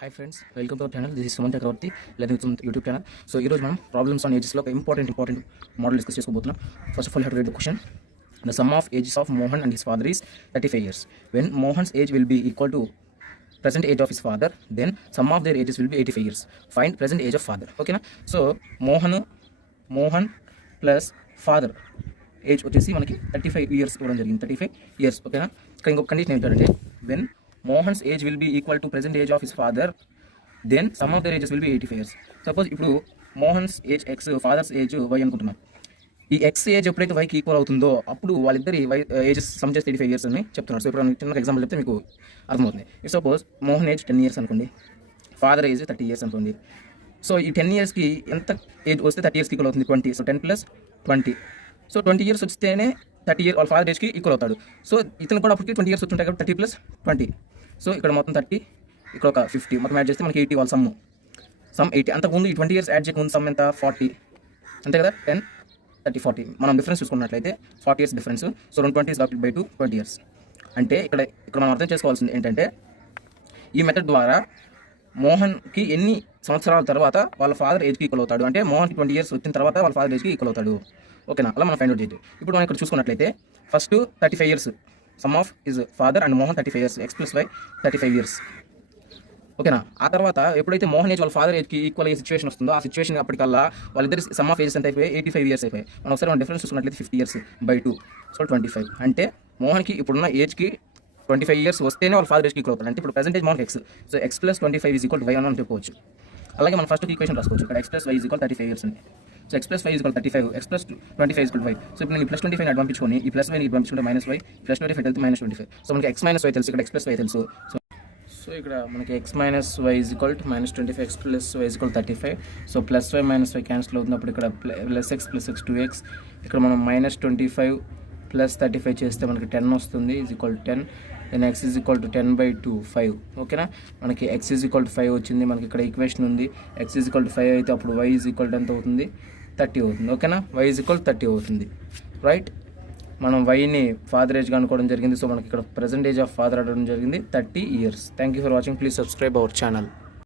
Hi friends, welcome to our channel. This is SumanthChakravarthy learning YouTube channel. So ఈరోజు మనం problems on ఏజెస్లో ఒక important model discuss చేసుకోబోతున్నాం. First of all have to read the question. The sum of ages of Mohan and his father is 35 years. When Mohan's age will be equal to present age of his father, then sum of their ages will be 85 years. Find present age of father. ఓకేనా? So Mohan plus father age వచ్చేసి మనకి 35 years ఇవ్వడం జరిగింది. 35 years. ఓకేనా? ఇక్కడ ఇంకొక condition ఏంటంటే when Mohan's age will be equal to present age of his father, then sum of their ages will be 85 years. Suppose ఇప్పుడు Mohan's age X, father's age Y అనుకుంటున్నాం. ఈ ఎక్స్ ఏజ్ ఎప్పుడైతే వైకి ఈక్వల్ అవుతుందో అప్పుడు వాళ్ళిద్దరి ఏజెస్ సమ్ చేస్తే 85 years అని చెప్తున్నారు. సో ఇప్పుడు చిన్న ఎగ్జాంపుల్ చెప్తే మీకు అర్థమవుతుంది. సపోజ్ మోహన్ ఏజ్ 10 ఇయర్స్ అనుకోండి, ఫాదర్ ఏజ్ 30 ఇయర్స్ అనుకోండి. సో ఈ 10 ఇయర్స్కి ఎంత ఏజ్ వస్తే 30 ఇయర్స్కి ఈక్వల్ అవుతుంది? 20. సో 10 + 20. సో 20 ఇయర్స్ వస్తేనే 30 ఇయర్ వాళ్ళ ఫాదర్ ఏజ్కి ఈక్వల్ అవుతాడు. సో ఇతను కూడా అప్పటికి 20 ఇయర్స్ వచ్చి ఉంటాయి కాబట్టి 30 + 20. సో ఇక్కడ మొత్తం 30, ఇక్కడ ఒక 50, మొత్తం యాడ్ చేస్తే మనకి 80 వాళ్ళ సమ్ 80. అంతకుముందు ఈ 20 ఇయర్స్ యాడ్ చేయకముందు సమ్ ఎంత? 40. అంతే కదా? 10, 30, 40. మనం డిఫరెన్స్ చూసుకున్నట్లయితే 40 years difference. So 2 20 divided by 2 20 years. అంటే ఇక్కడ మనం అర్థం చేసుకోవాల్సింది ఏంటంటే ఈ మెథడ్ ద్వారా మోహన్కి ఎన్ని సంవత్సరాల తర్వాత వాళ్ళ ఫాదర్ ఏజ్కి ఈక్వల్ అవుతాడు అంటే మోహన్కి 20 ఇయర్స్ వచ్చిన తర్వాత వాళ్ళ ఫాదర్ ఏజ్కి ఈక్వల్ అవుతాడు. ఓకేనా? అలా మనం ఫైండ్ అవుట్ చేయొచ్చు. ఇప్పుడు మనం ఇక్కడ చూసుకున్నట్లయితే first 35 years sum of his father and Mohan 35 years, x plus y 35 years. ఓకేనా? ఆ తర్వాత ఎప్పుడైతే మోహన్ ఏజ్ వాళ్ళ ఫాదర్ ఏజ్కి ఈక్వల్ అయ్యే సిచ్యువేషన్ వస్తుందో ఆ సిచ్యువేషన్ అప్పటికల్లా వాళ్ళిద్దరు సమ్ ఆఫ్ ఏజెస్ ఎంత అయిపోయి 85 ఇయర్స్ అయిపోయి. మనం ఒకసారి మనం డిఫరెన్స్ చూసుకున్నట్లయితే 50 ఇయర్స్ బై 2, సో 25. అంటే మోహన్కి ఇప్పుడున్న ఏజ్కి 25 ఇయర్స్ వస్తేనే వాళ్ళ ఫాదర్ ఏజ్కి ఈక్వల్ అవుతాడు. అంటే ఇప్పుడు present age Mohan X, so X plus 25 is equal to Y అని చెప్పుకోవచ్చు. అలాగే మనం ఫస్ట్ ఈక్వేషన్ రాసుకోవచ్చు. ఇక్కడ X plus why is equal 35 years ఉంది. So X plus why is equal 35, X plus 25 is equal Y. So ఇప్పుడు నేను ప్లస్ 25 అటు పంపించుకొని ఈ ప్లస్ వైని పంపించుకుంటే మైనస్ వై, ప్లస్ 25 వెళ్తే మైనస్ 25. సో మనకి ఎక్స్ మైనస్ వై తెలుసు, ఇక్కడ ఎక్స్ ప్లస్ వై తెలుసు. సో ఇక్కడ మనకి X minus y is equal to minus 25, x plus why is equal 35. So plus y minus y cancel అవుతున్నప్పుడు ఇక్కడ ప్లస్ ఎక్స్ 2x. ఇక్కడ మనం మైనస్ 25 ప్లస్ 35 చేస్తే మనకి 10 వస్తుంది, is equal 10. Then x is equal to 10/2 5. ఓకేనా? మనకి ఎక్స్ ఈజ్ ఈక్వల్ టు 5 వచ్చింది. మనకి ఇక్కడ ఈక్వేషన్ ఉంది. ఎక్స్ ఈజ్ ఈక్వల్ టు 5 అయితే అప్పుడు వై ఈజ్ ఈక్వల్ టు ఎంత అవుతుంది? 30 అవుతుంది. ఓకేనా? వై ఈజ్ ఈక్వల్ 30 అవుతుంది. రైట్? మనం వైని ఫాదర్ ఏజ్గా అనుకోవడం జరిగింది. సో మనకి ఇక్కడ ప్రెసెంట్ ఏజ్ ఆఫ్ ఫాదర్ అడగడం జరిగింది 30 years. Thank you for watching. Please subscribe our channel.